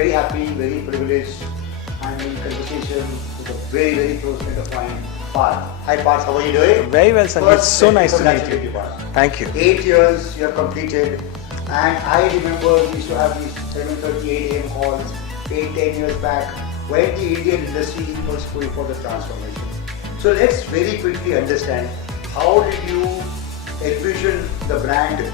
very happy, very privileged. I'm in conversation with a very, very close friend of mine, Partt. Hi Partt, how are you doing? Very well, Sangeet. It's so nice to meet you. Partt. Thank you. 8 years you have completed, and I remember we used to have these 7:30 AM calls 8-10 years back when the Indian industry was going for the transformation. So let's very quickly understand, how did you envision the brand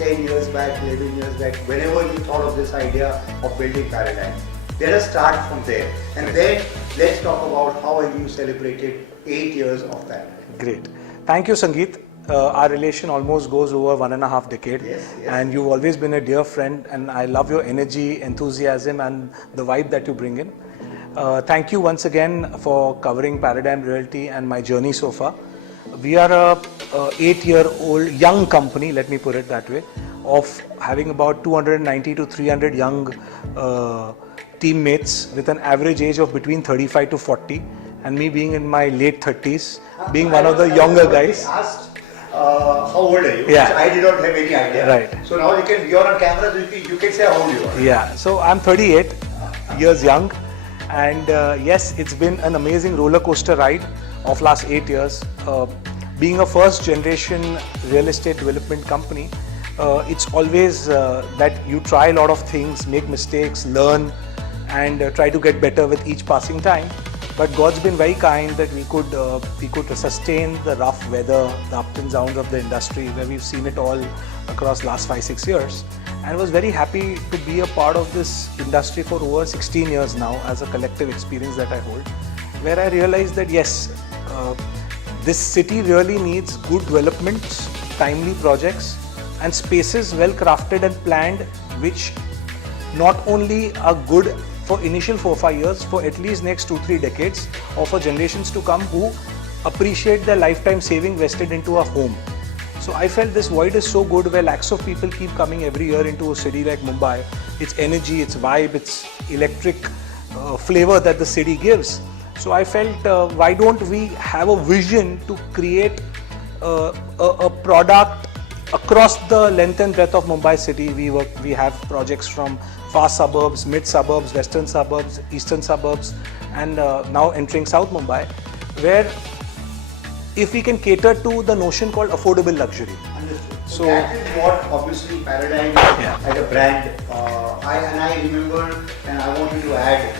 10 years back, 11 years back, whenever you thought of this idea of building Paradigm? Let us start from there, and then let's talk about how you celebrated 8 years of that. Great. Thank you, Sangeet. Our relation almost goes over 1.5 decades, Yes. and you've always been a dear friend, and I love your energy, enthusiasm, and the vibe that you bring in. Thank you once again for covering Paradigm Realty and my journey so far. We are a 8-year-old young company, let me put it that way, of having about 290 to 300 young teammates with an average age of between 35 to 40, and me being in my late 30s, being one of the younger guys. Asked, how old are you? Yeah. I did not have any idea. Right. So now you're on camera, so you can say how old you are. Yeah, so I'm 38 years young, and yes, it's been an amazing roller coaster ride of last 8 years. Being a first generation real estate development company, it's always that you try a lot of things, make mistakes, learn, and try to get better with each passing time. But God's been very kind that we could sustain the rough weather, the ups and downs of the industry, where we've seen it all across last 5-6 years. And I was very happy to be a part of this industry for over 16 years now, as a collective experience that I hold, where I realized that yes, this city really needs good developments, timely projects, and spaces well crafted and planned, which not only are good for initial 4-5 years, for at least next 2-3 decades, or for generations to come who appreciate their lifetime saving vested into a home. So I felt this void is so good, where lakhs of people keep coming every year into a city like Mumbai. Its energy, its vibe, its electric flavor that the city gives. So I felt, why don't we have a vision to create a product across the length and breadth of Mumbai city. We have projects from far suburbs, mid suburbs, western suburbs, eastern suburbs, and now entering South Mumbai, where if we can cater to the notion called affordable luxury. Understood. So that is what obviously Paradigm as a brand, I remember, and I wanted to add,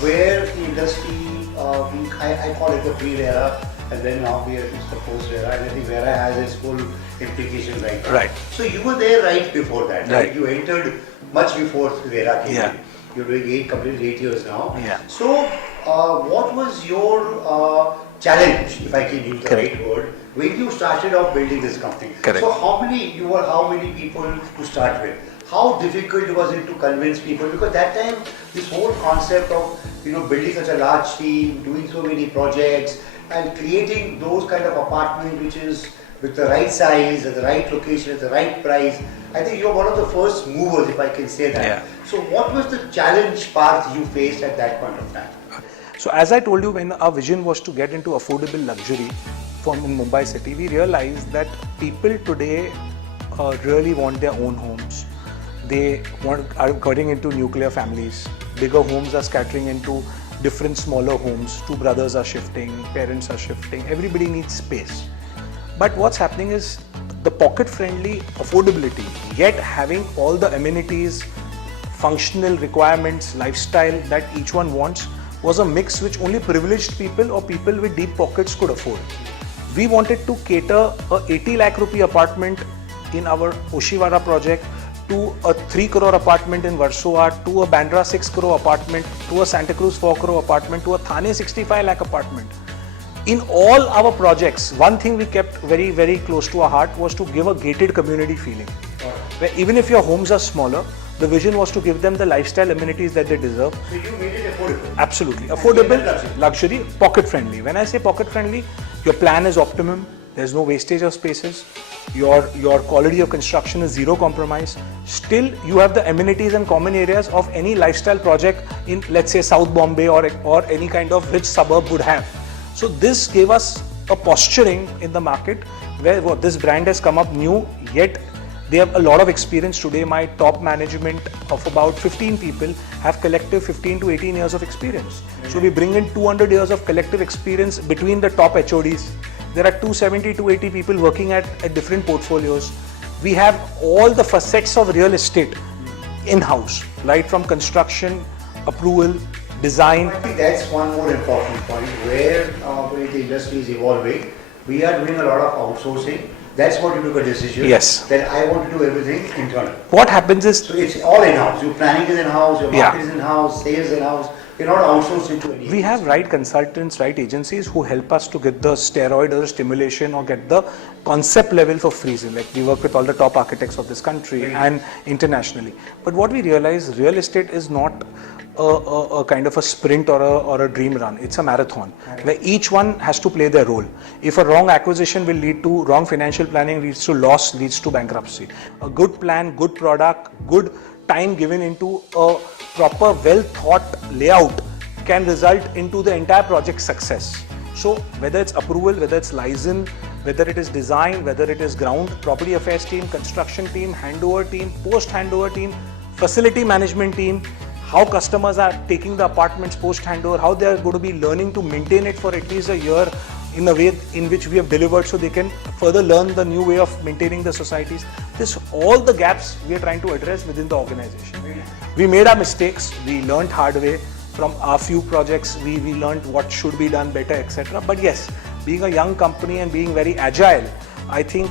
where the industry, I call it the pre-era, and then now we are in the post-era, and I think era has its full implications right now. Right. So you were there right before that, right? You entered much before era came in. You're doing completed 8 years now. Yeah. So what was your challenge, if I can use the right word, when you started off building this company? Correct. So how many people to start with? How difficult was it to convince people? Because that time, this whole concept of building such a large team, doing so many projects, and creating those kind of apartments which is with the right size, at the right location, at the right price. I think you're one of the first movers, if I can say that. Yeah. So what was the challenge path you faced at that point of time? So as I told you, when our vision was to get into affordable luxury in Mumbai city, we realized that people today really want their own homes. They are getting into nuclear families. Bigger homes are scattering into different smaller homes. Two brothers are shifting, parents are shifting, everybody needs space. But what's happening is the pocket-friendly affordability, yet having all the amenities, functional requirements, lifestyle that each one wants, was a mix which only privileged people or people with deep pockets could afford. We wanted to cater a 80 lakh rupee apartment in our Oshiwara project, to a 3 crore apartment in Versova, to a Bandra 6 crore apartment, to a Santa Cruz 4 crore apartment, to a Thane 65 lakh apartment. In all our projects, one thing we kept very, very close to our heart was to give a gated community feeling. Where even if your homes are smaller, the vision was to give them the lifestyle amenities that they deserve. So you made it affordable? Absolutely. Affordable, luxury, pocket friendly. When I say pocket friendly, your plan is optimum. There's no wastage of spaces. Your quality of construction is zero compromise. Still, you have the amenities and common areas of any lifestyle project in, let's say, South Bombay or any kind of rich suburb would have. So this gave us a posturing in the market where this brand has come up new, yet They have a lot of experience today. My top management of about 15 people have collective 15 to 18 years of experience. So we bring in 200 years of collective experience between the top HODs. There are 270 to 80 people working at different portfolios. We have all the facets of real estate in-house, right from construction, approval, design. I think that's one more important point where the industry is evolving. We are doing a lot of outsourcing. That's what you took a decision. Yes. That I want to do everything internal. What happens is, So it's all in-house. Your planning is in-house, your market is in-house, sales in-house. You're not outsourcing to any. we have right consultants, right agencies who help us to get the steroid or stimulation or get the concept level for freezing. Like we work with all the top architects of this country and internationally. But what we realize, real estate is not a kind of a sprint or a dream run. It's a marathon where each one has to play their role. If a wrong acquisition will lead to wrong financial planning, leads to loss, leads to bankruptcy. A good plan, good product, good time given into a proper well thought layout can result into the entire project success. So whether it's approval, whether it's license, whether it is design, whether it is ground, property affairs team, construction team, handover team, post handover team, facility management team, how customers are taking the apartments post handover, how they are going to be learning to maintain it for at least a year in a way in which we have delivered, so they can further learn the new way of maintaining the societies. This all the gaps we are trying to address within the organization. We made our mistakes, we learned hard way from our few projects, we learned what should be done better, etc. But yes, being a young company and being very agile, I think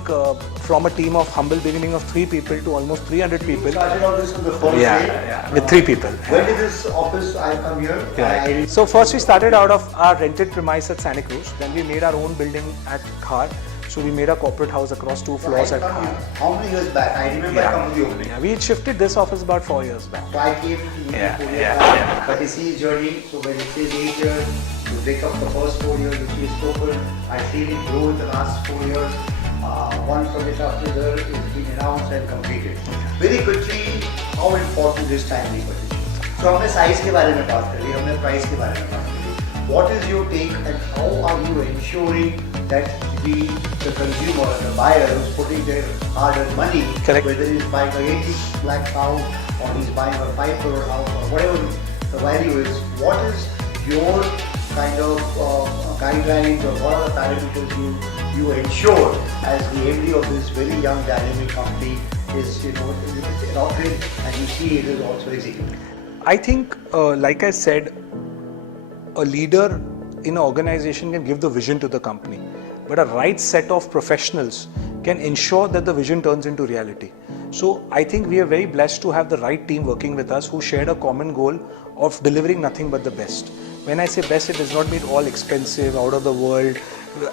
from a team of humble beginning of 3 people to almost 300 people. You started all this on the first day? With 3 people. When did this office I come here? Yeah. So first we started out of our rented premise at Santa Cruz. Then we made our own building at Khar. So we made a corporate house across 2 floors at Khar. How many years back? I remember I come to the opening. Yeah, we shifted this office about 4 years back. So I came to you 4 years back. But you see his journey. So when it says 8 years, you break up the first 4 years which is spoken. I see it grow in the last 4 years. One project after the other is being announced and completed. Very quickly, how important is timely position? So हमने size के बारे में बात करी, हमने price के बारे में बात करी. What is your take and how are you ensuring that the consumer, the buyer who's putting their hard-earned money, Correct. whether he's buying a 80 lakh house or he's buying a 5 crore house or whatever the value is, what is your kind of guidelines or what are the parameters you ensure as the MD of this very young dynamic company is adopted and you see it is also executed? I think, like I said, a leader in an organization can give the vision to the company, but a right set of professionals can ensure that the vision turns into reality. So I think we are very blessed to have the right team working with us who shared a common goal of delivering nothing but the best. When I say best, it does not mean all expensive, out of the world,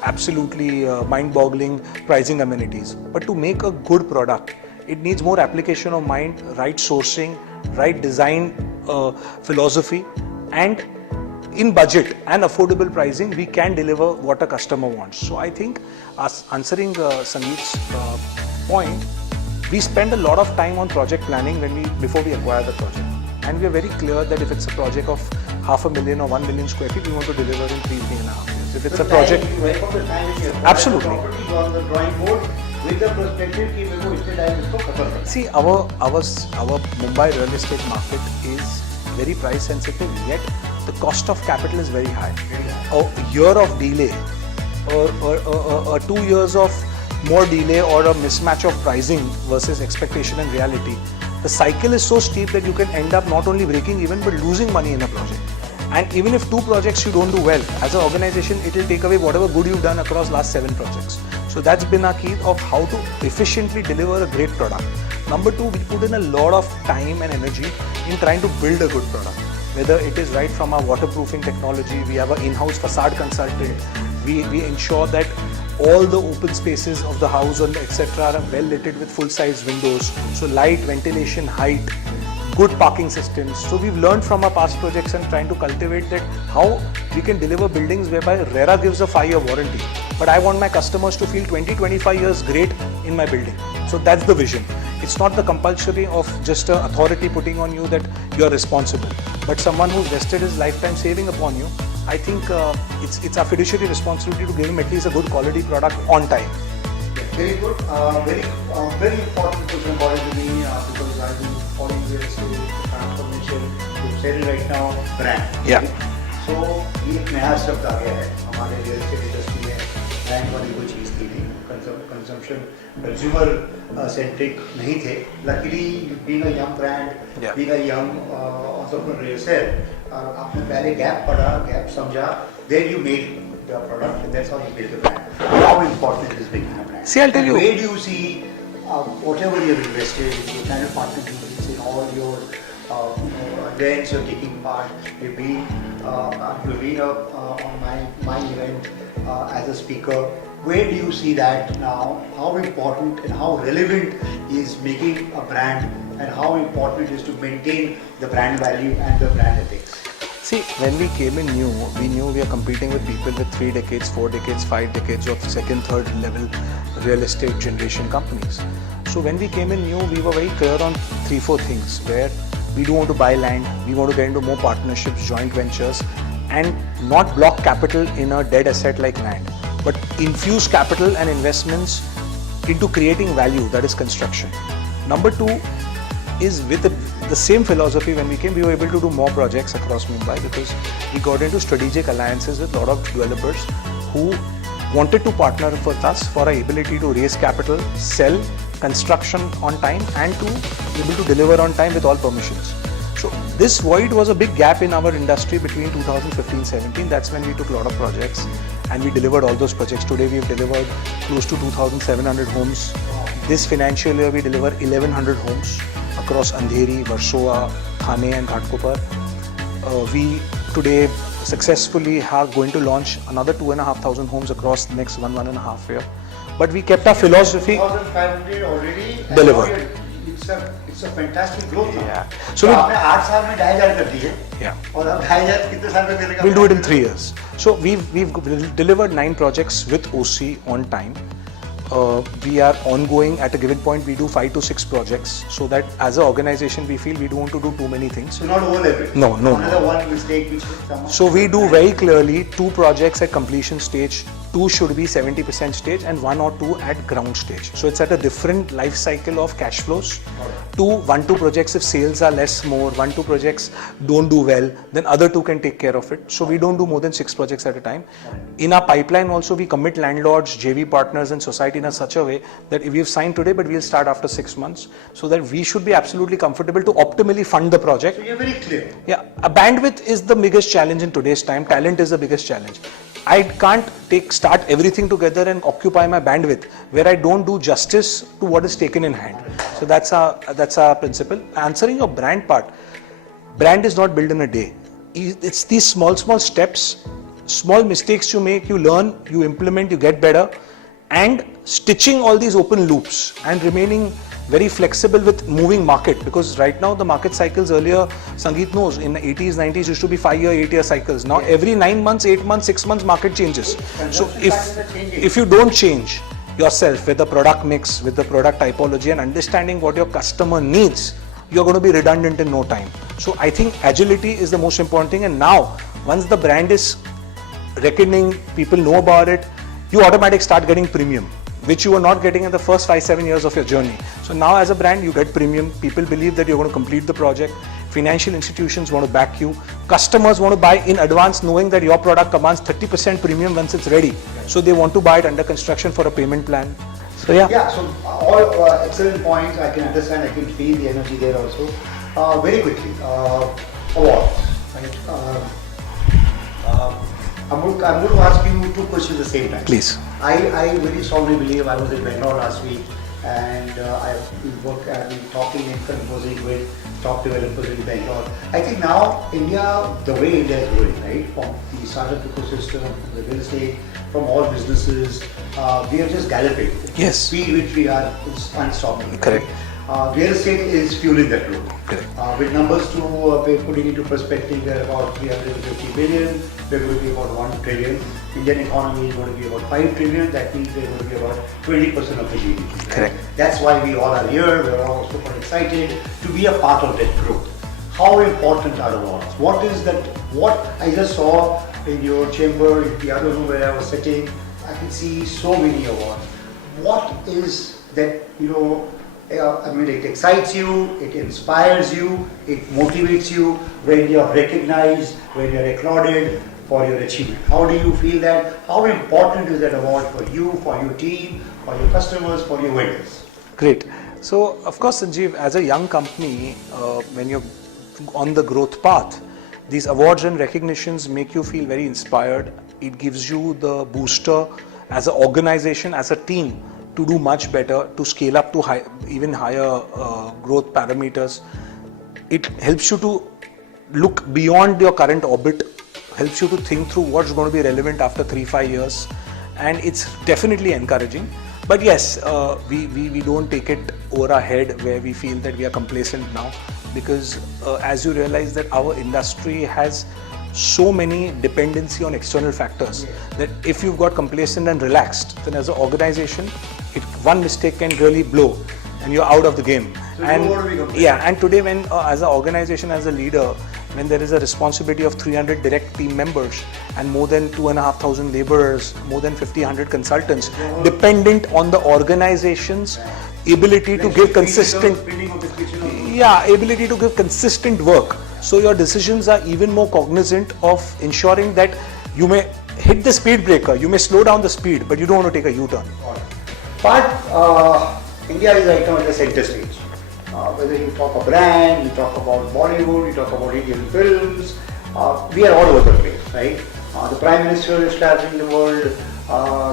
absolutely mind-boggling pricing amenities. But to make a good product, it needs more application of mind, right sourcing, right design philosophy, and in budget and affordable pricing, we can deliver what a customer wants. So I think, answering Sangeet's point, we spend a lot of time on project planning before we acquire the project. And we are very clear that if it's a project of 500,000 or 1 million square feet, we want to deliver in 3.5 years. If it's a project, absolutely. On the drawing board with the perspective कि मेरे को इतने time इसको खत्म करना है. See, our Mumbai real estate market is very price sensitive, yet the cost of capital is very high. A year of delay or 2 years of more delay or a mismatch of pricing versus expectation and reality, the cycle is so steep that you can end up not only breaking even but losing money in a project. And even if 2 projects you don't do well, as an organization, it will take away whatever good you've done across last 7 projects. So that's been our key of how to efficiently deliver a great product. Number 2, we put in a lot of time and energy in trying to build a good product. Whether it is right from our waterproofing technology, we have an in-house facade consultant, we ensure that all the open spaces of the house and etc. are well lit with full-size windows. So light, ventilation, height, good parking systems. So we've learned from our past projects and trying to cultivate that how we can deliver buildings whereby RERA gives a 5-year warranty. But I want my customers to feel 20-25 years great in my building. So that's the vision. It's not the compulsory of just an authority putting on you that you're responsible, but someone who's vested his lifetime saving upon you. I think it's our fiduciary responsibility to give him at least a good quality product on time. Yes. Very good. Very important question according to me because I've been following real estate transformation. You said it right now, brand. Yeah. So ये एक नया शब्द आ गया है हमारे real estate industry में brand वाली कोई चीज़ थी नहीं कंजम्पशन कंज्यूमर सेंट्रिक नहीं थे luckily being a young brand being a young entrepreneur yourself आपने पहले गैप पढ़ा गैप समझा then you made the product and that's how you build the brand. How important it is building a brand? See, I'll tell you. Where do you see whatever you've invested, the kind of partnerships in all your events you're taking part, you've been on my event as a speaker. Where do you see that now? How important and how relevant is making a brand and how important it is to maintain the brand value and the brand ethics? See, when we came in new, we knew we are competing with people with 3 decades, 4 decades, 5 decades of second, third level real estate generation companies. So when we came in new, we were very clear on 3-4 things where we do want to buy land, we want to get into more partnerships, joint ventures and not block capital in a dead asset like land, but infuse capital and investments into creating value, that is construction. Number 2 is with the same philosophy. When we came, we were able to do more projects across Mumbai because we got into strategic alliances with a lot of developers who wanted to partner with us for our ability to raise capital, sell, construction on time and to be able to deliver on time with all permissions. So this void was a big gap in our industry between 2015-17. That's when we took a lot of projects and we delivered all those projects. Today we've delivered close to 2,700 homes. This financial year we deliver 1,100 homes across Andheri, Versova, Thane and Ghatkopar. We today successfully are going to launch another 2,500 homes across the next 1.5 year. But we kept our philosophy 2,500 already delivered. It's a fantastic growth. Yeah. So आपने 8 साल में 2,500 कर दिए. Yeah. और अब 2,500 कितने साल में मिलेगा? We'll do it in 3 years. So we've delivered 9 projects with OC on time. We are ongoing at a given point. We do 5 to 6 projects, so that as an organization we feel we don't want to do too many things. So not over leverage. No. Another one mistake which someone. So we do very clearly 2 projects at completion stage, 2 should be 70% stage, and 1 or 2 at ground stage. So it's at a different life cycle of cash flows. 1-2 projects if sales are less, more 1-2 projects don't do well, then other 2 can take care of it. So we don't do more than 6 projects at a time. In our pipeline also we commit landlords, JV partners and society in a such a way that if we've signed today but we'll start after 6 months, so that we should be absolutely comfortable to optimally fund the project. So you're very clear. Yeah, a bandwidth is the biggest challenge in today's time. Talent is the biggest challenge. I can't start everything together and occupy my bandwidth where I don't do justice to what is taken in hand. So that's our principle. Answering your brand part, brand is not built in a day. It's these small steps, small mistakes you make, you learn, you implement, you get better, and stitching all these open loops and remaining very flexible with moving market, because right now the market cycles earlier, Sangeet knows, in the 80s, 90s used to be 5-year, 8-year cycles. Now every 9 months, 8 months, 6 months market changes. So if you don't change yourself with the product mix, with the product typology and understanding what your customer needs, you're going to be redundant in no time. So I think agility is the most important thing, and now once the brand is reckoning, people know about it, you automatically start getting premium, which you were not getting in the first 5-7 years of your journey. So now as a brand you get premium, people believe that you're going to complete the project, financial institutions want to back you, customers want to buy in advance knowing that your product commands 30% premium once it's ready. So they want to buy it under construction for a payment plan. So yeah. So all excellent points. I can understand, I can feel the energy there also. Very quickly, awards. Right? I'm going to ask you 2 questions at the same time. Please. I very strongly believe, I was in Bangalore last week and I've been talking and conversing with top developers in Bangalore. I think now India, the way India is growing, right, from the startup ecosystem, the real estate, from all businesses, we are just galloping. Yes. The speed which we are is unstoppable. Correct. Right? Real estate is fueling that growth. Correct. With numbers to putting into perspective, we are about 350 billion, we're going to be about 1 trillion. Indian economy is going to be about 5 trillion, that means we're going to be about 20% of the GDP. Right? Correct. That's why we all are here, we're all super excited to be a part of that growth. How important are awards? What is that, what I just saw in your chamber, in the other room where I was sitting, I can see so many awards. what is that, I mean, it excites you, it inspires you, it motivates you when you're recognized, when you're applauded for your achievement? How do you feel that? How important is that award for you, for your team, for your customers, for your vendors? Great. So, of course, Sanjeev, as a young company, when you're on the growth path, these awards and recognitions make you feel very inspired. It gives you the booster as an organization, as a team, to do much better, to scale up to even higher growth parameters. It helps you to look beyond your current orbit, helps you to think through what's going to be relevant after 3-5 years, and it's definitely encouraging. But yes, we don't take it over our head where we feel that we are complacent now, because as you realize that our industry has so many dependency on external factors, that if you've got complacent and relaxed, then as an organization, one mistake can really blow and you're out of the game. So and today when as an organization, as a leader, when there is a responsibility of 300 direct team members and more than 2,500 laborers, more than 100 consultants, dependent on the organization's ability to give consistent work. So your decisions are even more cognizant of ensuring that you may hit the speed breaker, you may slow down the speed, but you don't want to take a U-turn. But India is right now at the center stage. Whether you talk a brand, you talk about Bollywood, you talk about Indian films, we are all over the place, right? The Prime Minister is traveling the world,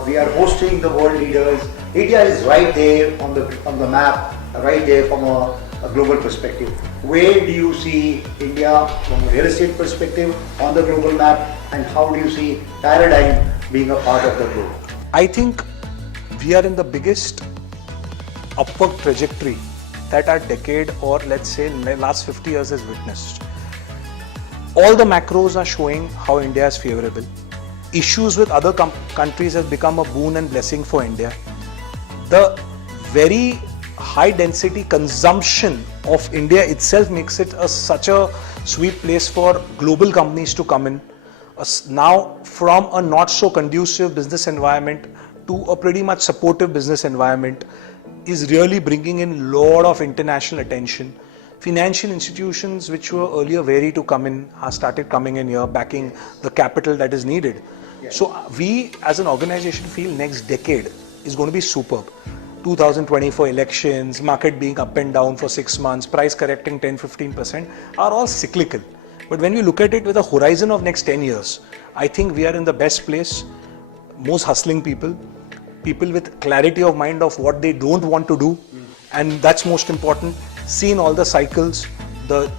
we are hosting the world leaders. India is right there on the map, right there from a global perspective. Where do you see India from a real estate perspective on the global map, and how do you see Paradigm being a part of the globe? I think we are in the biggest upward trajectory that our decade, or let's say last 50 years, has witnessed. All the macros are showing how India is favorable. Issues with other countries has become a boon and blessing for India. The very high density consumption of India itself makes it such a sweet place for global companies to come in. Now from a not so conducive business environment to a pretty much supportive business environment is really bringing in a lot of international attention. Financial institutions which were earlier wary to come in have started coming in here, backing the capital that is needed. Yes. So we as an organization feel next decade is going to be superb. 2024 elections, market being up and down for 6 months, price correcting 10-15% are all cyclical. But when we look at it with a horizon of next 10 years, I think we are in the best place. Most hustling people with clarity of mind of what they don't want to do, and that's most important. Seen all the cycles, the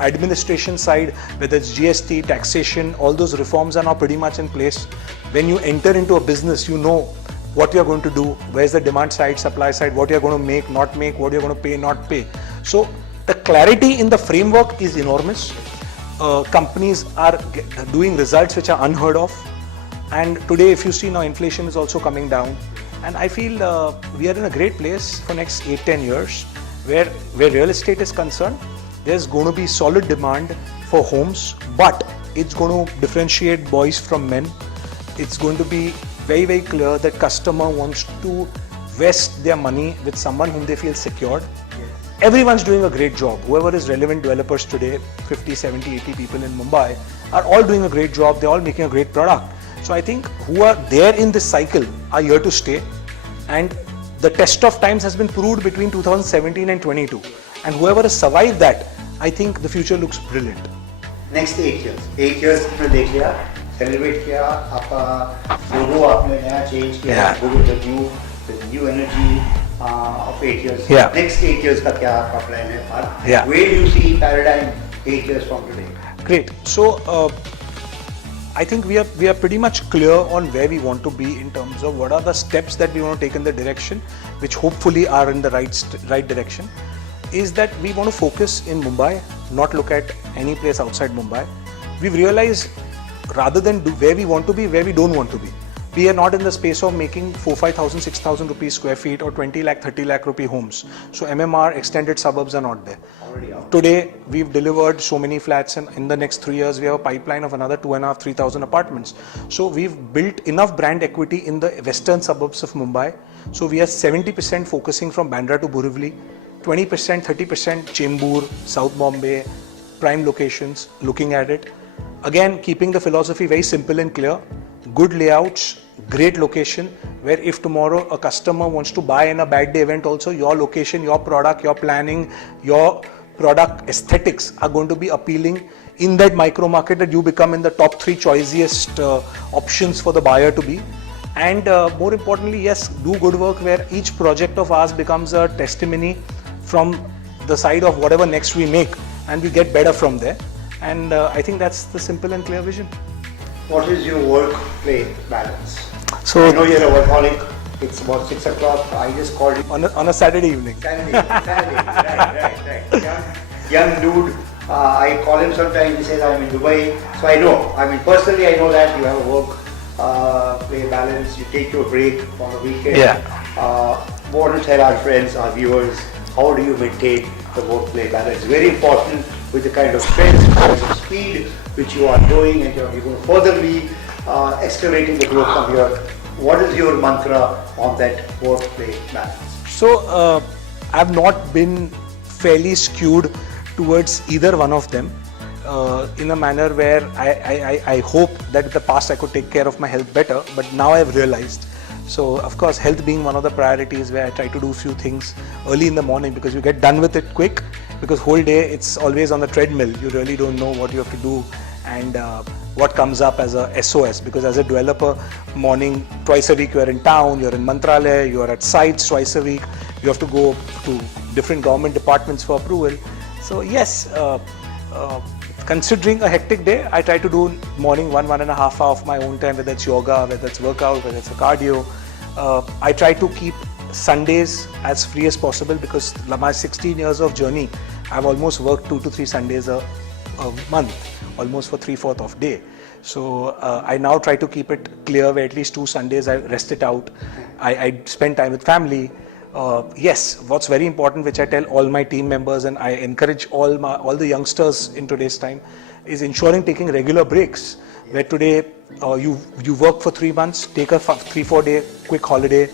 administration side, whether it's GST, taxation, all those reforms are now pretty much in place. When you enter into a business, you know what you're going to do, where's the demand side, supply side, what you're going to make, not make, what you're going to pay, not pay. So the clarity in the framework is enormous. Companies are doing results which are unheard of. And today, if you see now, inflation is also coming down. And I feel we are in a great place for next 8-10 years, where real estate is concerned. There's going to be solid demand for homes, but it's going to differentiate boys from men. It's going to be very, very clear that customer wants to vest their money with someone whom they feel secured. Everyone's doing a great job. Whoever is relevant developers today, 50, 70, 80 people in Mumbai, are all doing a great job. They're all making a great product. So I think who are there in this cycle are here to stay, and the test of times has been proved between 2017 and 22, and whoever has survived that, I think the future looks brilliant. Next 8 years आपने देख लिया, celebrate किया, आपका logo आपने नया change किया, go with the new energy of 8 years. Yeah. Next 8 years का क्या आपका plan है? Yeah. Where do you see Paradigm 8 years from today? Great. So I think we are pretty much clear on where we want to be in terms of what are the steps that we want to take in the direction, which hopefully are in the right direction. Is that we want to focus in Mumbai, not look at any place outside Mumbai. We've realized rather than do where we want to be, where we don't want to be. We are not in the space of making 4,000, 6,000 rupees square feet or 20 lakh, 30 lakh rupee homes. So MMR extended suburbs are not there. Today, we've delivered so many flats, and in the next 3 years, we have a pipeline of another 2,500, 3,000 apartments. So we've built enough brand equity in the western suburbs of Mumbai. So we are 70% focusing from Bandra to Borivali, 20%, 30% Chembur, South Bombay, prime locations, looking at it. Again, keeping the philosophy very simple and clear. Good layouts, great location, where if tomorrow a customer wants to buy in a bad day event also, your location, your product, your planning, your product aesthetics are going to be appealing in that micro market, that you become in the top 3 choicest options for the buyer to be. And more importantly, yes, do good work where each project of ours becomes a testimony from the side of whatever next we make, and we get better from there. And I think that's the simple and clear vision. What is your work-play balance? So I know you're a workaholic. It's about 6 o'clock. I just called you. On a Saturday evening. Saturday. Right. Young dude. I call him sometimes. He says I'm in Dubai. So I know. I mean, personally, I know that you have a work-play balance. You take your break on the weekend. Yeah. Want to tell our friends, our viewers, how do you maintain the work-play balance? It's very important with the kind of trends, the kind of speed which you are doing, and you're going to further be accelerating the growth from here. What is your mantra on that work-play balance? So I've not been fairly skewed towards either one of them in a manner where I hope that in the past I could take care of my health better, but now I've realized. So of course, health being one of the priorities, where I try to do a few things early in the morning, because you get done with it quick, because whole day it's always on the treadmill. You really don't know what you have to do and what comes up as a SOS, because as a developer, morning twice a week you're in town, you're in Mantralaya, you're at sites twice a week, you have to go to different government departments for approval. So yes, considering a hectic day, I try to do morning 1.5 hour of my own time, whether it's yoga, whether it's workout, whether it's a cardio. I try to keep Sundays as free as possible, because my 16 years of journey, I've almost worked 2 to 3 Sundays a month, almost for 3/4 of day. So I now try to keep it clear, where at least 2 Sundays I rest it out. I spend time with family. Yes, what's very important, which I tell all my team members, and I encourage all the youngsters in today's time, is ensuring taking regular breaks. Where today you work for 3 months, take a 3-4 day quick holiday,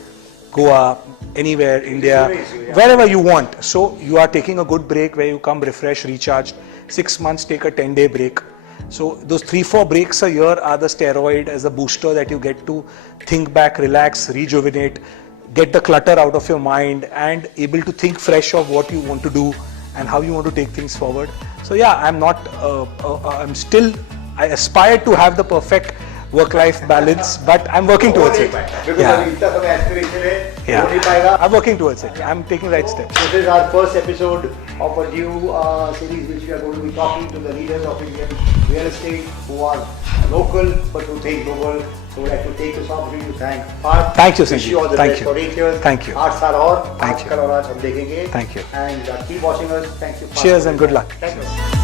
Goa, anywhere, India, wherever you want. So you are taking a good break where you come refreshed, recharged. 6 months, take a 10-day break. So those 3-4 breaks a year are the steroid as a booster that you get to think back, relax, rejuvenate, get the clutter out of your mind, and able to think fresh of what you want to do and how you want to take things forward. So yeah, I aspire to have the perfect work-life balance, but I'm working towards it. Yeah, I'm working towards it. I'm taking right steps. This is our first episode of a new series, which we are going to be talking to the leaders of Indian real estate who are local but who think global. So we'd like to take this opportunity to thank Partt. Thank you, Wish you all the best for 8 years. Thank you. Thank you. Thank you. And keep watching us. Thank you. Cheers and good luck. Thank you.